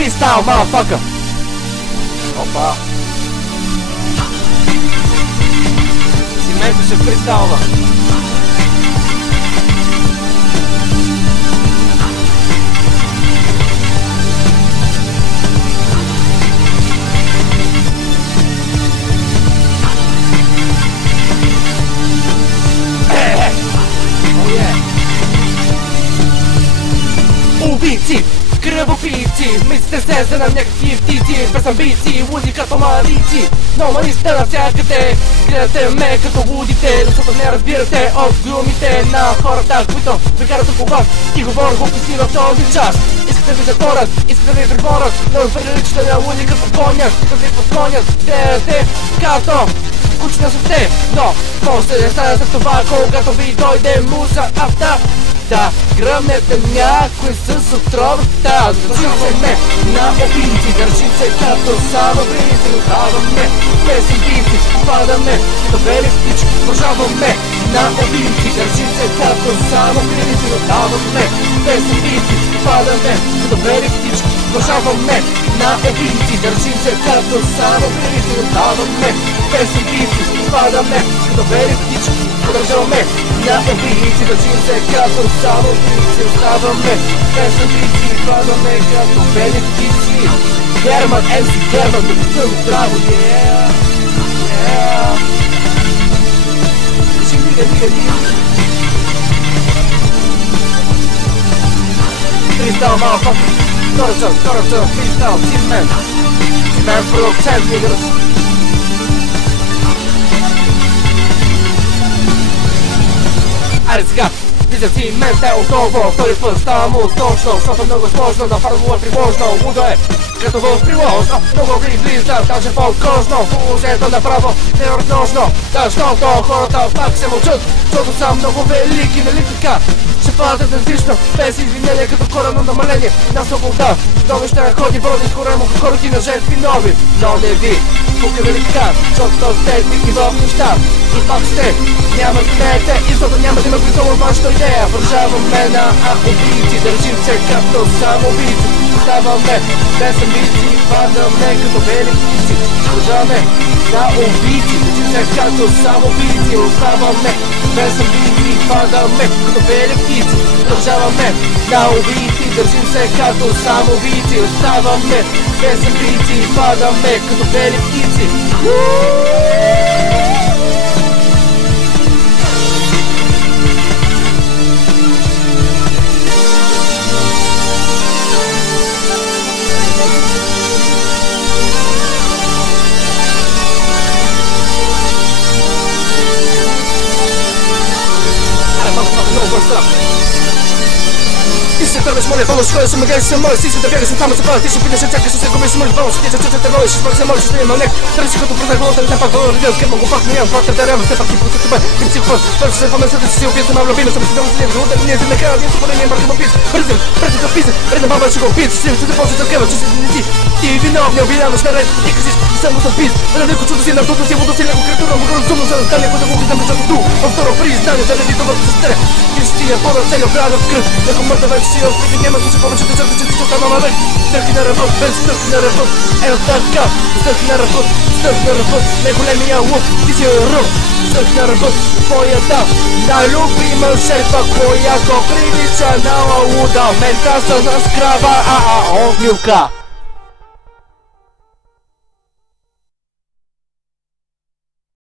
freestyle, motherfucker. Опа. Цимента ще фристайлва. Убийци, кръвопийци, мислите се за някакви птици, без амбиции, луди като малици. Но мани сте навсякъде, гледате ме като лудите, защото не разбирате от думите на хората, които ви карат около вас и говорят глупости в този час. Искате ви затворят, искате ви приборят, но приличате на луди като гонят, като ви подгонят, гледате като кучни са те, но може да не стане за това, когато ви дойде муза авта. Да гръмнете някой с отровата. Държим се не на убийци, държим се като самоубийци. Отдаваме без убийци, падаме като бели птички. Продължаваме на убийци, държим се като самоубийци. Отдаваме без убийци, падаме като бели птички. Продължаваме на убийци, държим се като самоубийци. Отдаваме без убийци, падаме като бели птички. Продължаваме на убийци, държим се като самоубийци. Оставаме без убийци, падаме като бели птици. Герман, MC Герман, докато здраво, Freestyle, motherfucker. Втората, freestyle, Цимент продукцент, нигърс. Айде сега, вижда Цимент е отново, втори път става му точно, защото много е сложно, да формула е приложно, лудо е като в приложно, много ви влиза, даже по-кожно, положението направо невъзможно, защото хората пак се мълчат, защото са много велики, нали така? Ще падат различно, без извинение, като коренно намаление на свобода. Нови ще ходи броди с коремо, хората на жертви нови, но не ви пука нали така, защото сте дики в неща. И пак сте, няма да знаете, и защото няма да има призол от вашата идея. Продължаваме на убийци, държим се като самоубийци. Оставаме без амбиции, падаме като бели птици. Продължаваме на убийци, държим се като самоубийци. Оставаме без амбиции, падаме като бели птици. Продължаваме на убийци, държим се като самоубийци. Оставаме без амбиции, падаме като бели птици. Ти се тръгнеш, моля, помощ, хода се мъгаш, се моля, си се да бягаш, там се пада, ти ще питаш, чакаш, се губиш, моля, помощ, ти се молиш, пак се молиш, ще има лек, търси като прозак, волата, не пак вълна, видел, скърма, го пак не ям, фактор да рям, все пак ти по тебе, ти психопат, първо ще помня, да си убийца на влюбина, съм си да се лева, да не е накрая, ние се не мъртва пис, бързим, преди да писа, преди мама ще го писа, ще се започне да кева, че се не ти виновни, обвиняваш на ред, и кажеш, само съм пис, да не чудо си на туто си, водо си леко креатура, му разумно за да не го да го виждам, защото ту, второ признание, заради това се стере, ти ще я пора целя правда в кръв, леко мъртва вече си открити, няма да се повече да чакаш, че ти стана на рък, стъпки на ръбът, без стъпки на ръбът, ето така, стъпки на ръбът, най-големия лук, ти си ръб, стъпки на ръбът, твоята най-любима жертва, която прилича на луда, мента с разкрава, огнюка.